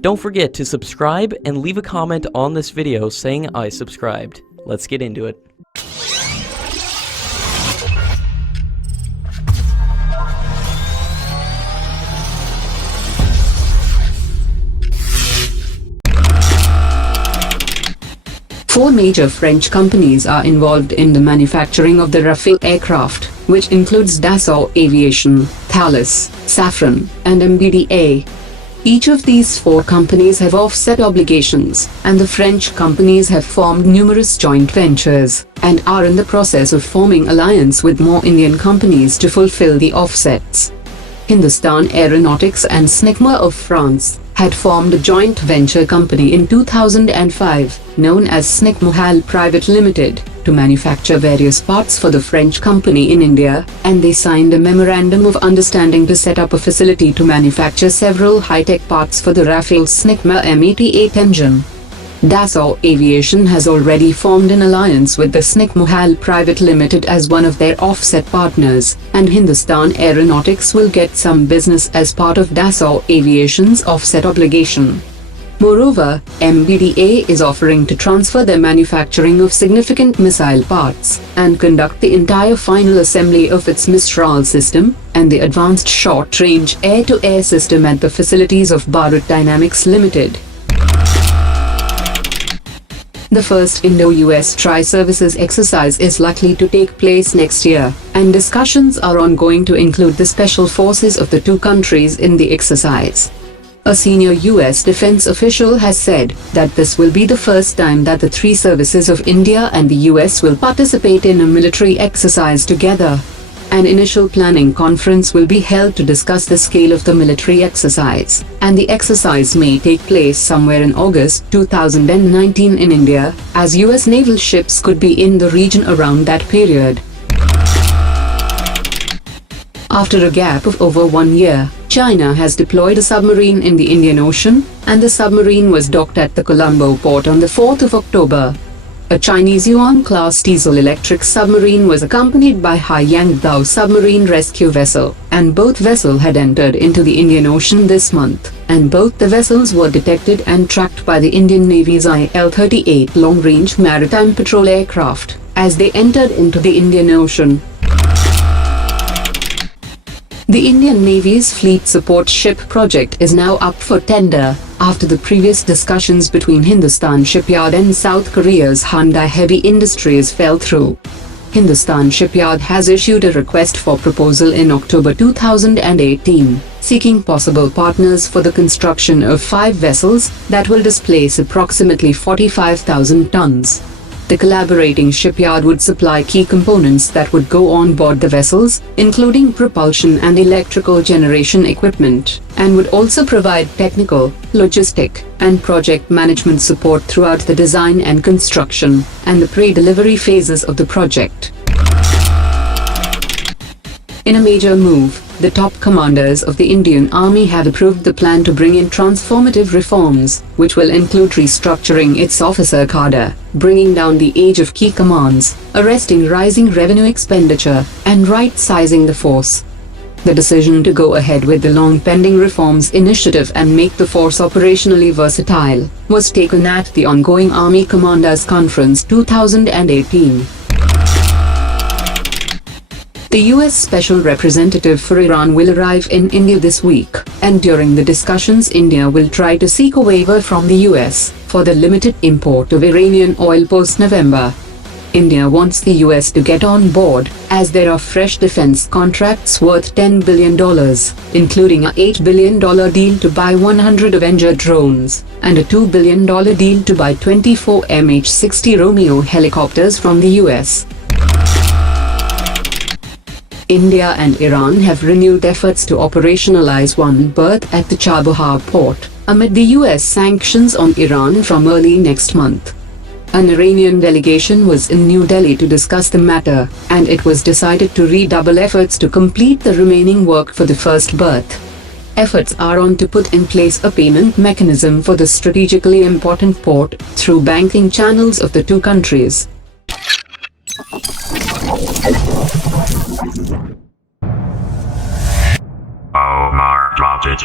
Don't forget to subscribe and leave a comment on this video saying I subscribed. Let's get into it. Four major French companies are involved in the manufacturing of the Rafale aircraft, which includes Dassault Aviation, Thales, Safran, and MBDA. Each of these four companies have offset obligations, and the French companies have formed numerous joint ventures, and are in the process of forming alliance with more Indian companies to fulfill the offsets. Hindustan Aeronautics and Snecma of France had formed a joint venture company in 2005, known as Snecma HAL Private Limited, to manufacture various parts for the French company in India, and they signed a memorandum of understanding to set up a facility to manufacture several high-tech parts for the Rafale Snecma M88 engine. Dassault Aviation has already formed an alliance with the Snecma HAL Private Limited as one of their offset partners, and Hindustan Aeronautics will get some business as part of Dassault Aviation's offset obligation. Moreover, MBDA is offering to transfer their manufacturing of significant missile parts, and conduct the entire final assembly of its Mistral system, and the advanced short-range air-to-air system at the facilities of Bharat Dynamics Limited. The first Indo-US tri-services exercise is likely to take place next year, and discussions are ongoing to include the special forces of the two countries in the exercise. A senior US defense official has said that this will be the first time that the three services of India and the US will participate in a military exercise together. An initial planning conference will be held to discuss the scale of the military exercise, and the exercise may take place somewhere in August 2019 in India, as US naval ships could be in the region around that period. After a gap of over 1 year, China has deployed a submarine in the Indian Ocean, and the submarine was docked at the Colombo port on the 4th of October. A Chinese Yuan-class diesel-electric submarine was accompanied by Haiyangdao submarine rescue vessel, and both vessels had entered into the Indian Ocean this month, and both the vessels were detected and tracked by the Indian Navy's IL-38 long-range maritime patrol aircraft, as they entered into the Indian Ocean. The Indian Navy's Fleet Support Ship project is now up for tender, after the previous discussions between Hindustan Shipyard and South Korea's Hyundai Heavy Industries fell through. Hindustan Shipyard has issued a request for proposal in October 2018, seeking possible partners for the construction of 5 vessels that will displace approximately 45,000 tons. The collaborating shipyard would supply key components that would go on board the vessels, including propulsion and electrical generation equipment, and would also provide technical, logistic, and project management support throughout the design and construction, and the pre-delivery phases of the project. In a major move, the top commanders of the Indian Army have approved the plan to bring in transformative reforms, which will include restructuring its officer cadre, bringing down the age of key commands, arresting rising revenue expenditure, and right-sizing the force. The decision to go ahead with the long-pending reforms initiative and make the force operationally versatile was taken at the ongoing Army Commanders Conference 2018. The US Special Representative for Iran will arrive in India this week, and during the discussions India will try to seek a waiver from the US for the limited import of Iranian oil post-November. India wants the US to get on board, as there are fresh defense contracts worth $10 billion, including a $8 billion deal to buy 100 Avenger drones, and a $2 billion deal to buy 24 MH-60 Romeo helicopters from the US. India and Iran have renewed efforts to operationalize one berth at the Chabahar port, amid the US sanctions on Iran from early next month. An Iranian delegation was in New Delhi to discuss the matter, and it was decided to redouble efforts to complete the remaining work for the first berth. Efforts are on to put in place a payment mechanism for the strategically important port through banking channels of the two countries. Omar dropped it.